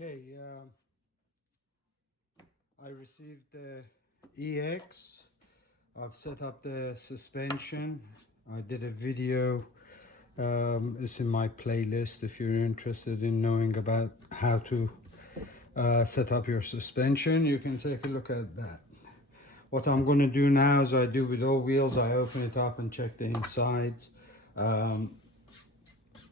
Okay, I received the EX. I've set up the suspension. I did a video. It's in my playlist if you're interested in knowing about how to set up your suspension. You can take a look at that. What I'm going to do now is I do with all wheels. I open it up and check the insides.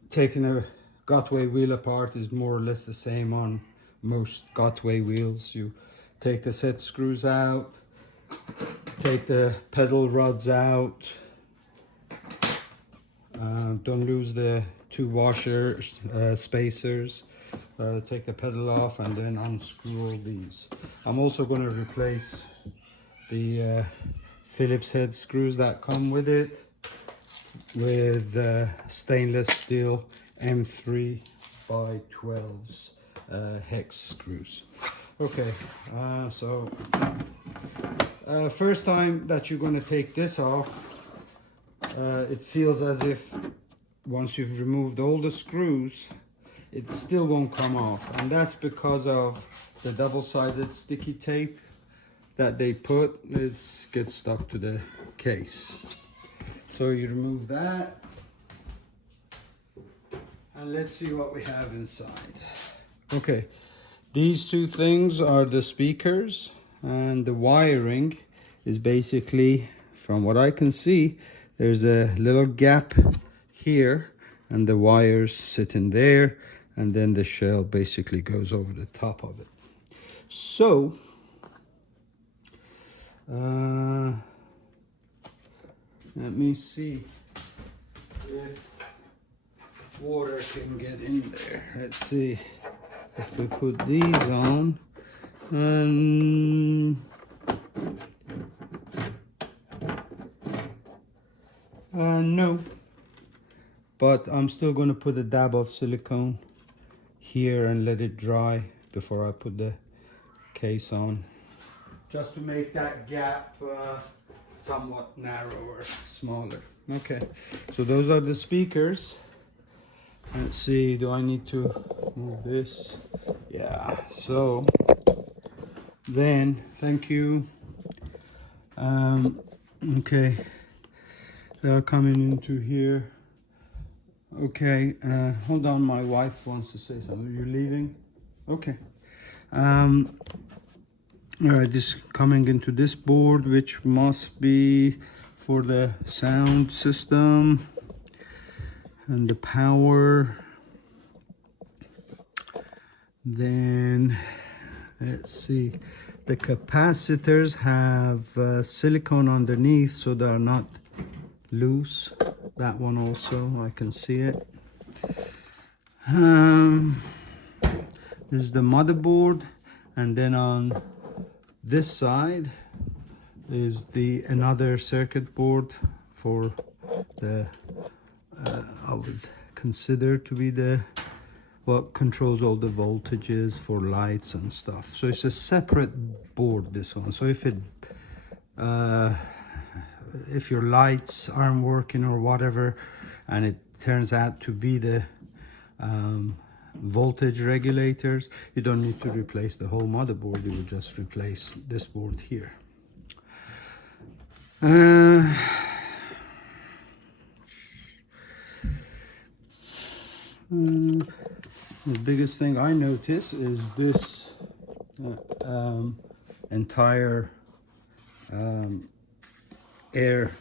Taking a Gotway wheel apart is more or less the same on most Gotway wheels. You take the set screws out, take the pedal rods out, don't lose the two washer spacers, take the pedal off and then unscrew all these. I'm also going to replace the Phillips head screws that come with it with stainless steel M3 by 12s hex screws. Okay, so first time that you're going to take this off, it feels as if once you've removed all the screws it still won't come off, and that's because of the double-sided sticky tape that they put. It gets stuck to the case. So you remove that, and let's see what we have inside. Okay, these two things are the speakers, and the wiring is basically, from what I can see, there's a little gap here and the wires sit in there, and then the shell basically goes over the top of it. So let me see if water can get in there. Let's see if we put these on. No, but I'm still going to put a dab of silicone here and let it dry before I put the case on, just to make that gap somewhat narrower, smaller. Okay, so those are the speakers. Let's see, do I need to move this? Yeah, so then, thank you. Okay, they're coming into here. Okay, hold on, my wife wants to say something. Are you leaving? Okay. All right, this coming into this board, which must be for the sound system and the power. Then let's see, the capacitors have silicone underneath, so they're not loose. That one also, I can see it. There's the motherboard, and then on this side is another circuit board for the I would consider to be the what controls all the voltages for lights and stuff. So it's a separate board, this one. So if your lights aren't working or whatever, and it turns out to be the voltage regulators, you don't need to replace the whole motherboard. You will just replace this board here. The biggest thing I notice is this entire air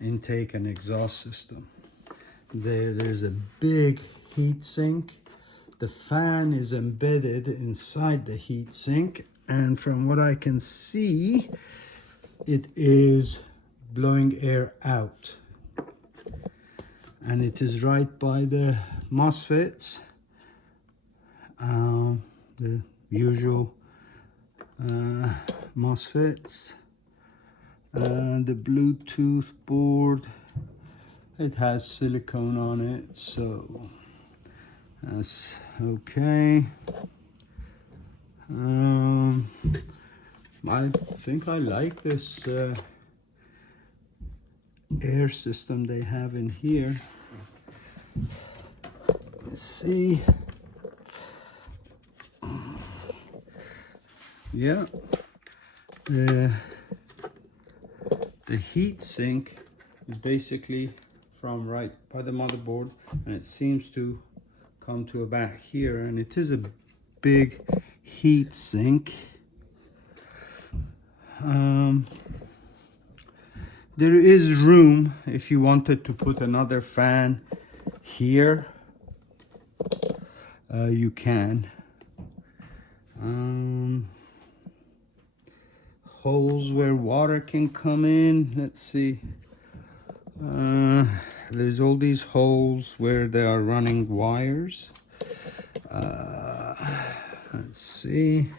intake and exhaust system. There's a big heat sink. The fan is embedded inside the heat sink, and from what I can see, it is blowing air out. And it is right by the MOSFETs, the usual MOSFETs. The Bluetooth board, it has silicone on it, so that's okay. I think I like this air system they have in here. Let's see. yeah, the heat sink is basically from right by the motherboard, and it seems to come to about here, and it is a big heat sink. There is room if you wanted to put another fan here, you can. Holes where water can come in, let's see. There's all these holes where they are running wires. Let's see.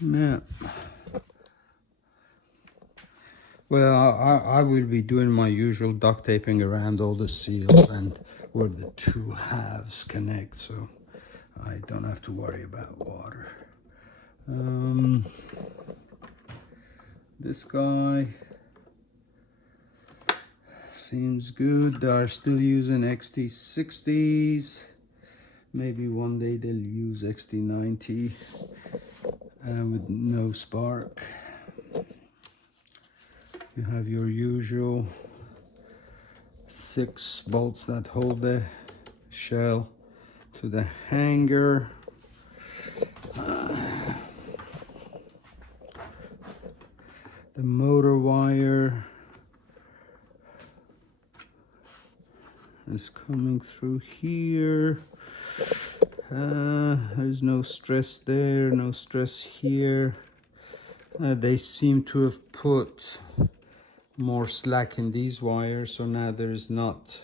Yeah. Well, I will be doing my usual duct taping around all the seals and where the two halves connect, so I don't have to worry about water. This guy seems good. They're still using XT60s. Maybe one day they'll use XT90 with no spark. You have your usual 6 bolts that hold the shell to the hanger. The motor wire is coming through here. There's no stress there, no stress here. They seem to have put more slack in these wires, so now there's not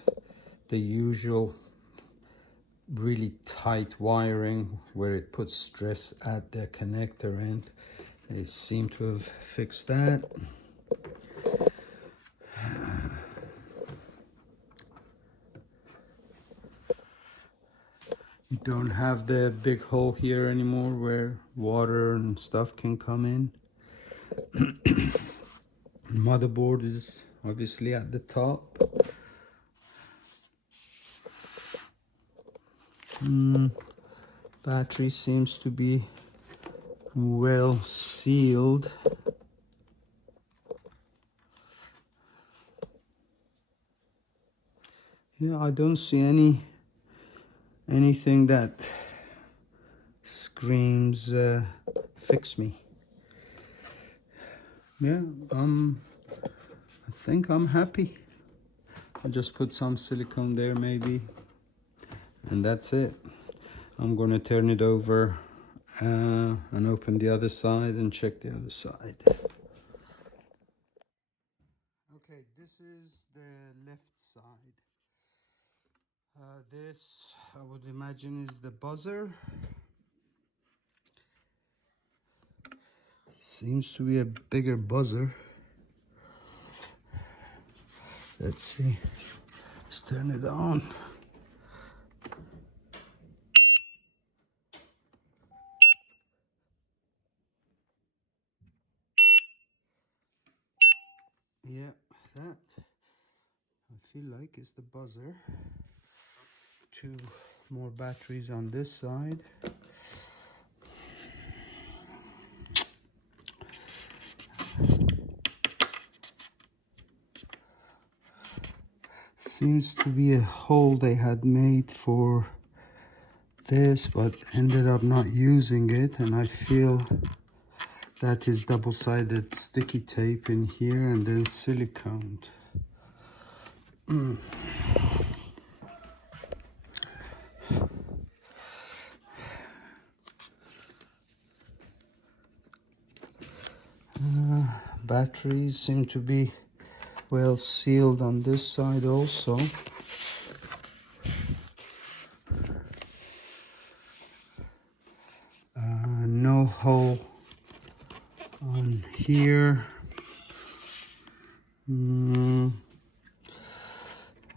the usual really tight wiring where it puts stress at the connector end. They seem to have fixed that. You don't have the big hole here anymore where water and stuff can come in. Motherboard is obviously at the top. Battery seems to be well sealed. Yeah, I don't see anything that screams fix me. Yeah, I think I'm happy. I'll just put some silicone there maybe, and that's it. I'm gonna turn it over and open the other side and check the other side. Okay, this is the left side. This, I would imagine, is the buzzer. Seems to be a bigger buzzer. Let's see. Let's turn it on. Yeah, that I feel like is the buzzer. 2 more batteries on this side. Seems to be a hole they had made for this, but ended up not using it, and I feel that is double-sided sticky tape in here and then silicone. Batteries seem to be well sealed on this side also. No hole on here.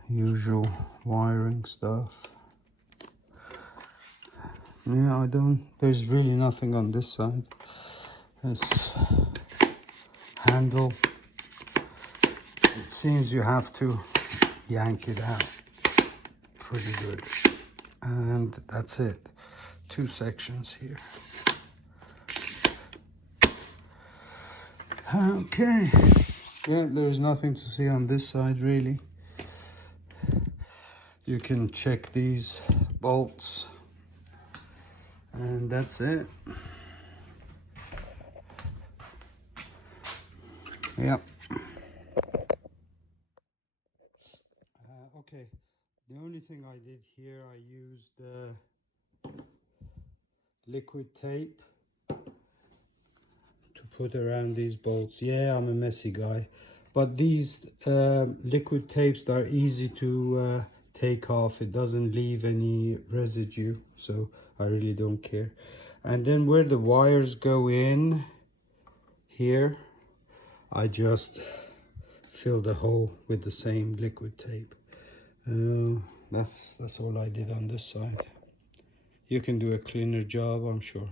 Usual wiring stuff. Yeah, there's really nothing on this side. This handle, it seems you have to yank it out pretty good. And that's it. 2 sections here. Okay, yeah, there's nothing to see on this side really. You can check these bolts and that's it. Yep. Okay, the only thing I did here, I used liquid tape to put around these bolts. Yeah, I'm a messy guy, but these liquid tapes are easy to take off. It doesn't leave any residue, so I really don't care. And then where the wires go in here, I just fill the hole with the same liquid tape. That's all I did on this side. You can do a cleaner job, I'm sure.